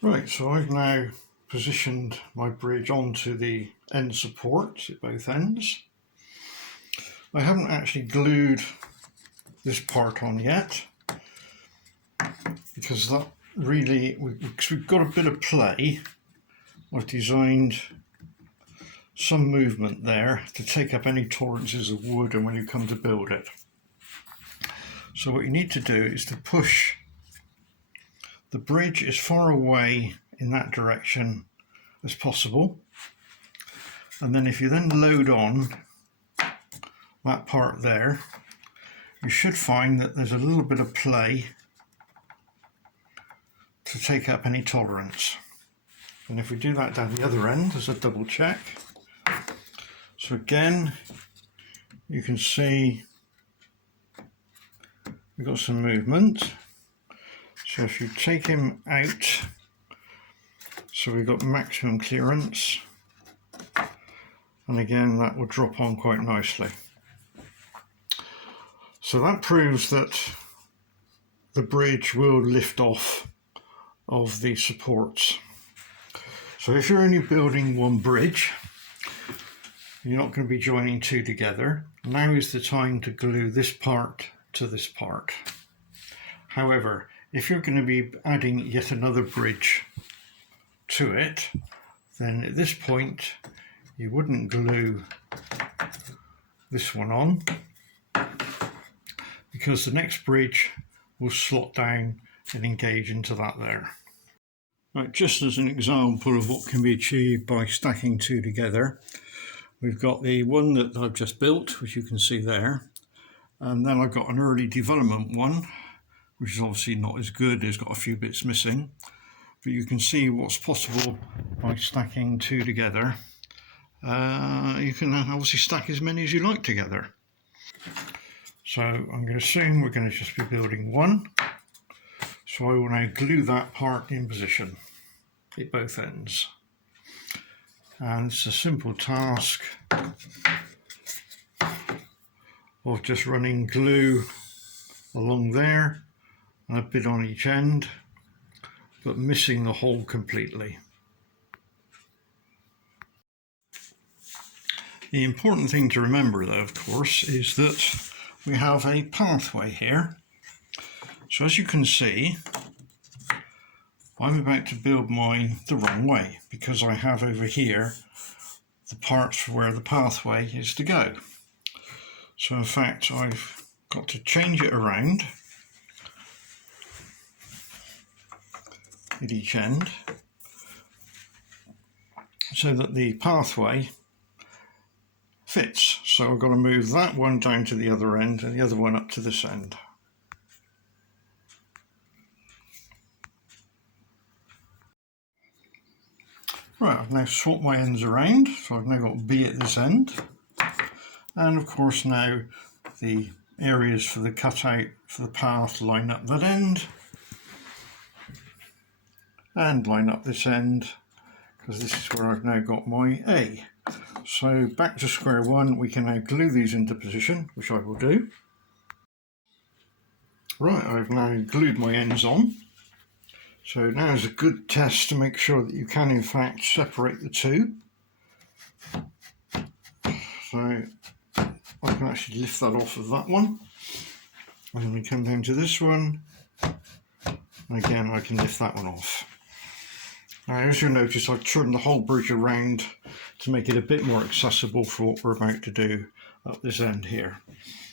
Right, so I've now positioned my bridge onto the end supports at both ends. I haven't actually glued this part on yet because that really, because we've got a bit of play. I've designed some movement there to take up any tolerances of wood and when you come to build it. So what you need to do is to push the bridge as far away in that direction as possible, and then if you then load on that part there, you should find that there's a little bit of play to take up any tolerance. And if we do that down the other end as a double check, so again you can see we've got some movement. So if you take him out, so we've got maximum clearance, and again that will drop on quite nicely. So that proves that the bridge will lift off of the supports. So if you're only building one bridge, you're not going to be joining two together. Now is the time to glue this part to this part. However, if you're going to be adding yet another bridge to it, then at this point you wouldn't glue this one on, because the next bridge will slot down and engage into that there. Right, just as an example of what can be achieved by stacking two together, we've got the one that I've just built, which you can see there, and then I've got an early development one, which is obviously not as good, it's got a few bits missing, but you can see what's possible by stacking two together. You can obviously stack as many as you like together. So I'm going to assume we're going to just be building one. So I will now glue that part in position at both ends. And it's a simple task of just running glue along there and a bit on each end, but missing the hole completely. The important thing to remember though, of course, is that we have a pathway here. So as you can see, I'm about to build mine the wrong way because I have over here the parts for where the pathway is to go. So in fact I've got to change it around at each end so that the pathway fits. So I've got to move that one down to the other end and the other one up to this end. Right, I've now swapped my ends around, so I've now got B at this end, and of course now the areas for the cutout for the path line up that end and line up this end, because this is where I've now got my A. So back to square one, we can now glue these into position, which I will do. Right, I've now glued my ends on. So now is a good test to make sure that you can in fact separate the two. So I can actually lift that off of that one. And then we come down to this one. And again, I can lift that one off. Now, as you'll notice, I've turned the whole bridge around to make it a bit more accessible for what we're about to do up this end here.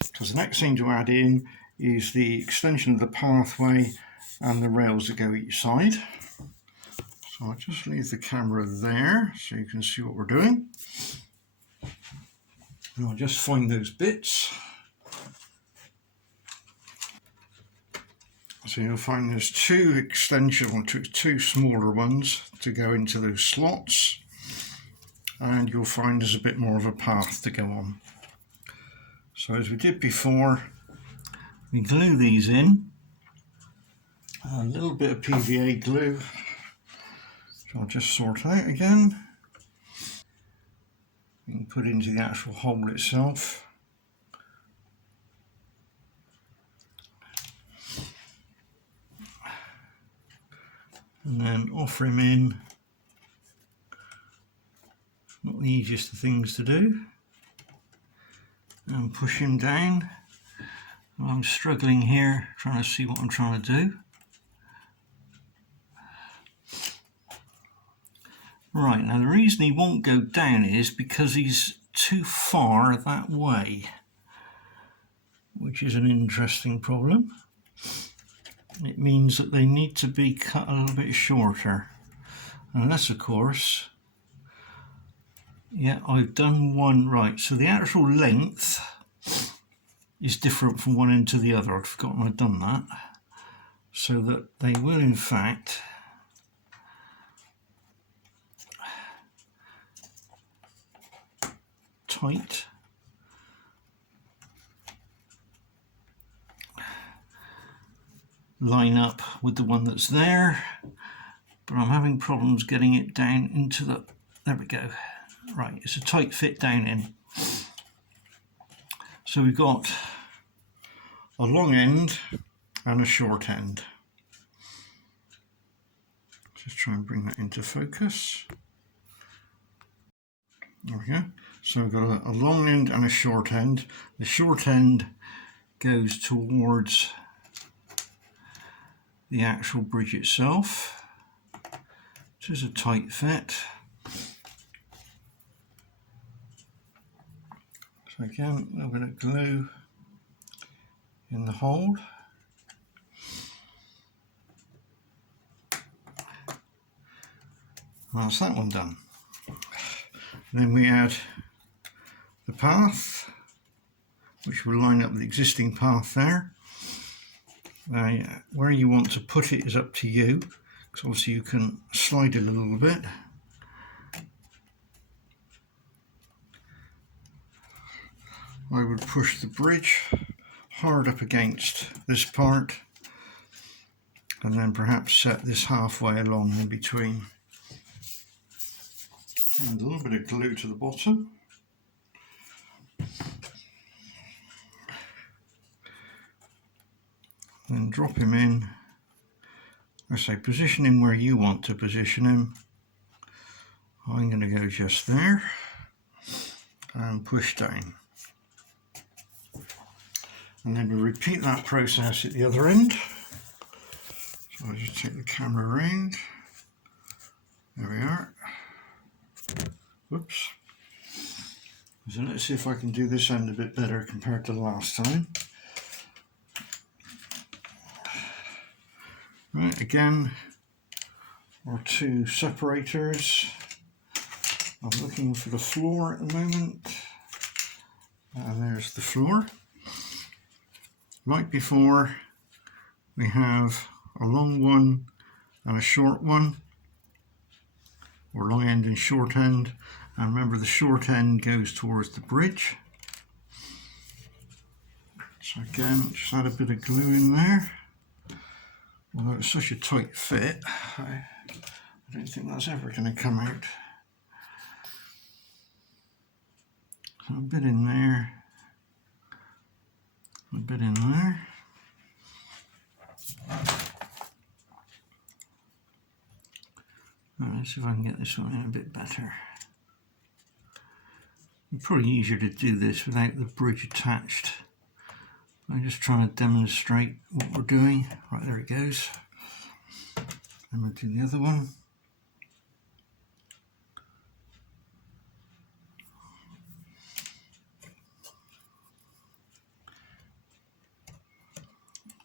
Because the next thing to add in is the extension of the pathway and the rails that go each side. So I'll just leave the camera there so you can see what we're doing. And I'll just find those bits. So you'll find there's two smaller ones to go into those slots, and you'll find there's a bit more of a path to go on. So as we did before, we glue these in. A little bit of PVA glue, which I'll just sort out again. You can put into the actual hole itself. and then offer him in. Not the easiest of things to do. And push him down. I'm struggling here, trying to see what I'm trying to do. Right, now the reason he won't go down is because he's too far that way, which is an interesting problem. It means that they need to be cut a little bit shorter. Unless, of course, yeah, I've done one right. So the actual length is different from one end to the other. I'd forgotten I'd done that. So that they will, in fact, tight. Line up with the one that's there, but I'm having problems getting it down into the, there we go. Right, it's a tight fit down in. So we've got a long end and a short end. Just try and bring that into focus. There we go. So we've got a long end and a short end. The short end goes towards the actual bridge itself, which is a tight fit. So again, a little bit of glue in the hole. Well, that's that one done. Then we add the path, which will line up the existing path there. Where you want to put it is up to you, because obviously you can slide it a little bit. I would push the bridge hard up against this part, and then perhaps set this halfway along in between. And a little bit of glue to the bottom. Then drop him in. I say position him where you want to position him. I'm going to go just there and push down. And then we repeat that process at the other end. So I'll just take the camera around. There we are. Whoops. So let's see if I can do this end a bit better compared to the last time. Right, again, our two separators. I'm looking for the floor at the moment. And there's the floor. Right before, we have a long one and a short one, or long end and short end. And remember, the short end goes towards the bridge. So again, just add a bit of glue in there. Although it's such a tight fit, I don't think that's ever going to come out. So a bit in there, a bit in there. Right, let's see if I can get this one in a bit better. It's probably easier to do this without the bridge attached. I'm just trying to demonstrate what we're doing. Right, there it goes. And we'll do the other one.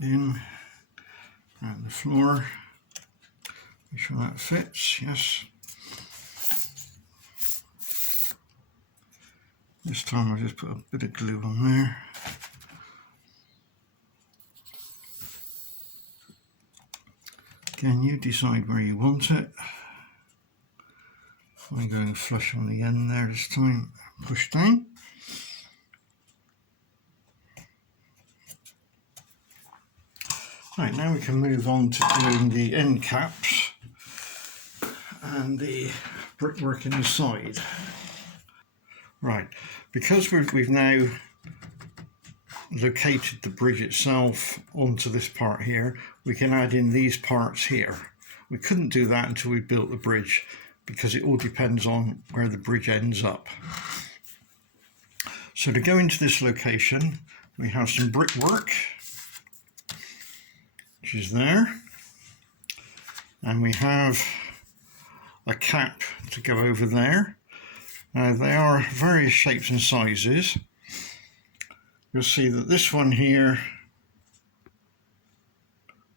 In and the floor. Make sure that fits, yes. This time I'll just put a bit of glue on there. Again, you decide where you want it. I'm going flush on the end there this time. Push down. Right, now we can move on to doing the end caps and the brickwork inside. Right, because we've now located the bridge itself onto this part here, we can add in these parts here, we couldn't do that until we built the bridge, because it all depends on where the bridge ends up. So to go into this location, we have some brickwork, which is there, and we have a cap to go over there. Now they are various shapes and sizes. You'll see that this one here,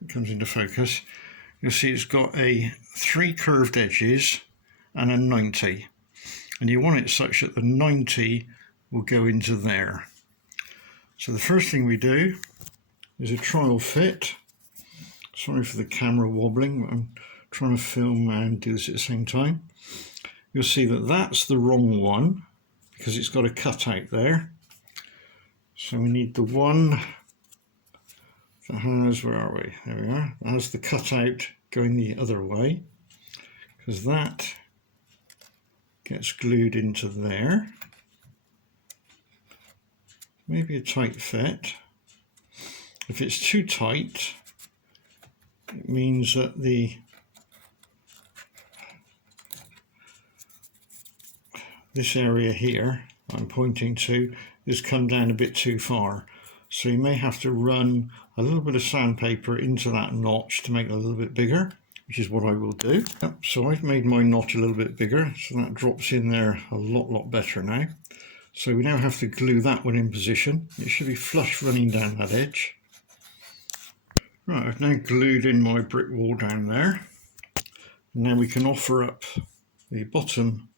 it comes into focus, you'll see it's got 3 curved edges and a 90, and you want it such that the 90 will go into there. So the first thing we do is a trial fit. Sorry for the camera wobbling, but I'm trying to film and do this at the same time. You'll see that that's the wrong one because it's got a cutout there. So we need the one that has, where are we? There we are. That has the cutout going the other way, because that gets glued into there. Maybe a tight fit. If it's too tight, it means that this area here I'm pointing to is come down a bit too far. So you may have to run a little bit of sandpaper into that notch to make it a little bit bigger, which is what I will do. Yep, so I've made my notch a little bit bigger, so that drops in there a lot better now. So we now have to glue that one in position. It should be flush running down that edge. Right, I've now glued in my brick wall down there. Now we can offer up the bottom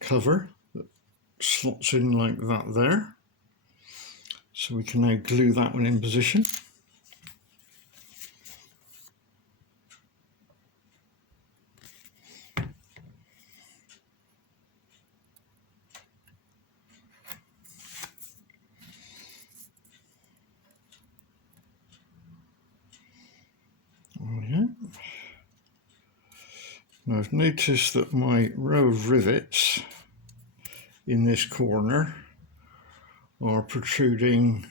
cover that slots in like that there. So we can now glue that one in position. Now I've noticed that my row of rivets in this corner are protruding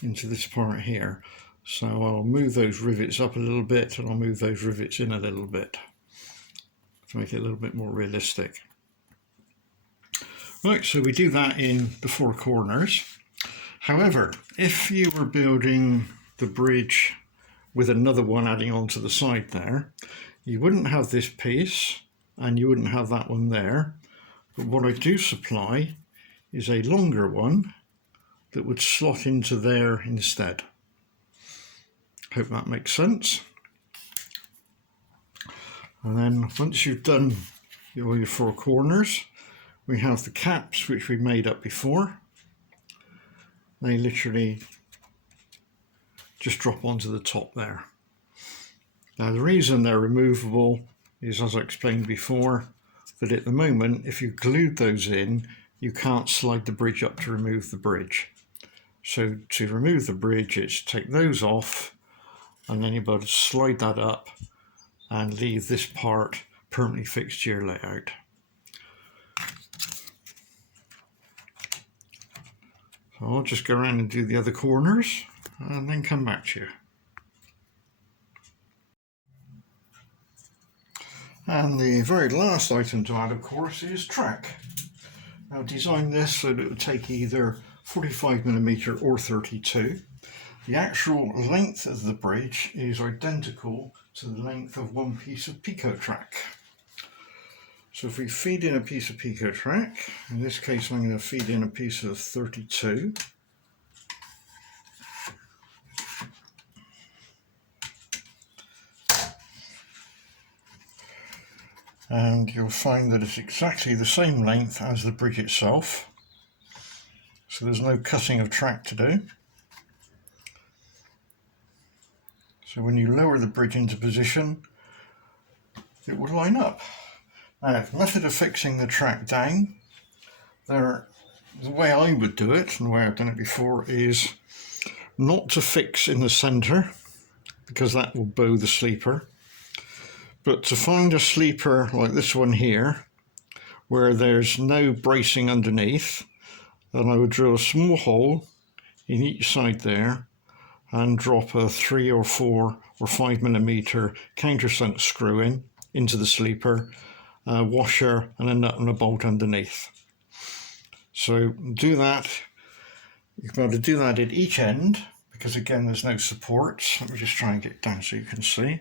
into this part here. So I'll move those rivets up a little bit, and I'll move those rivets in a little bit to make it a little bit more realistic. Right, so we do that in the 4 corners. However, if you were building the bridge with another one adding on to the side there, you wouldn't have this piece and you wouldn't have that one there. But what I do supply is a longer one that would slot into there instead. Hope that makes sense. And then once you've done all your 4 corners, we have the caps which we made up before. They literally just drop onto the top there. Now the reason they're removable is, as I explained before, that at the moment if you glued those in, you can't slide the bridge up to remove the bridge. So to remove the bridge, it's take those off, and then you're able to slide that up and leave this part permanently fixed to your layout. So I'll just go around and do the other corners and then come back to you. And the very last item to add, of course, is track. I've designed this so that it would take either 45mm or 32. The actual length of the bridge is identical to the length of one piece of pico track. So if we feed in a piece of pico track, in this case I'm going to feed in a piece of 32. And you'll find that it's exactly the same length as the bridge itself. So there's no cutting of track to do. So when you lower the bridge into position, it will line up. Now, the method of fixing the track down, the way I would do it, and the way I've done it before, is not to fix in the centre, because that will bow the sleeper, but to find a sleeper like this one here, where there's no bracing underneath, and I would drill a small hole in each side there, and drop a 3 or 4 or 5 millimeter countersunk screw into the sleeper, washer and a nut and a bolt underneath. So do that. You'll be able to do that at each end, because again there's no supports. Let me just try and get down so you can see.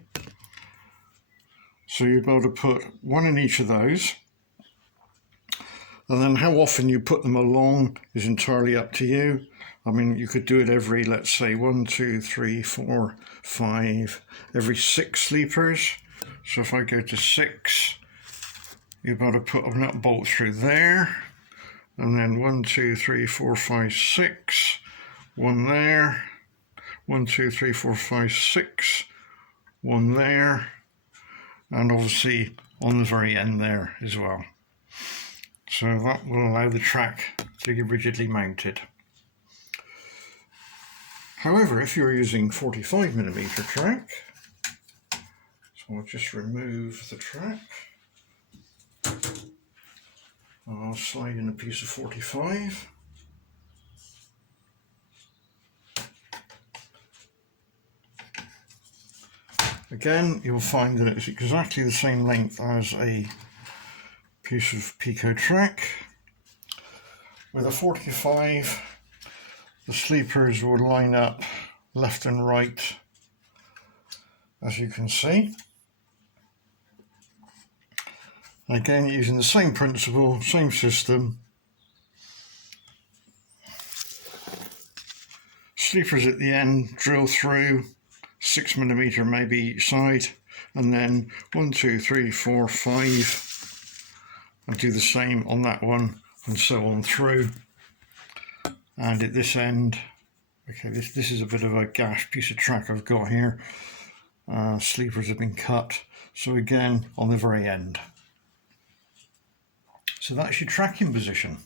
So you'll be able to put one in each of those, and then how often you put them along is entirely up to you. I mean, you could do it every, let's say, 1, 2, 3, 4, 5, every 6 sleepers. So if I go to 6, you'll be able to put a nut bolt through there, and then 1, 2, 3, 4, 5, 6, one there, 1, 2, 3, 4, 5, 6, one there, and obviously on the very end there as well. So that will allow the track to be rigidly mounted. However, if you're using 45mm track, so I'll just remove the track. I'll slide in a piece of 45. Again, you'll find that it's exactly the same length as a piece of Pico track. With a 45, the sleepers will line up left and right, as you can see. Again, using the same principle, same system. Sleepers at the end, drill through, 6mm maybe each side, and then 1, 2, 3, 4, 5. And do the same on that one, and so on through. And at this end, okay, this is a bit of a gash piece of track I've got here. Sleepers have been cut, so again on the very end. So that's your tracking position.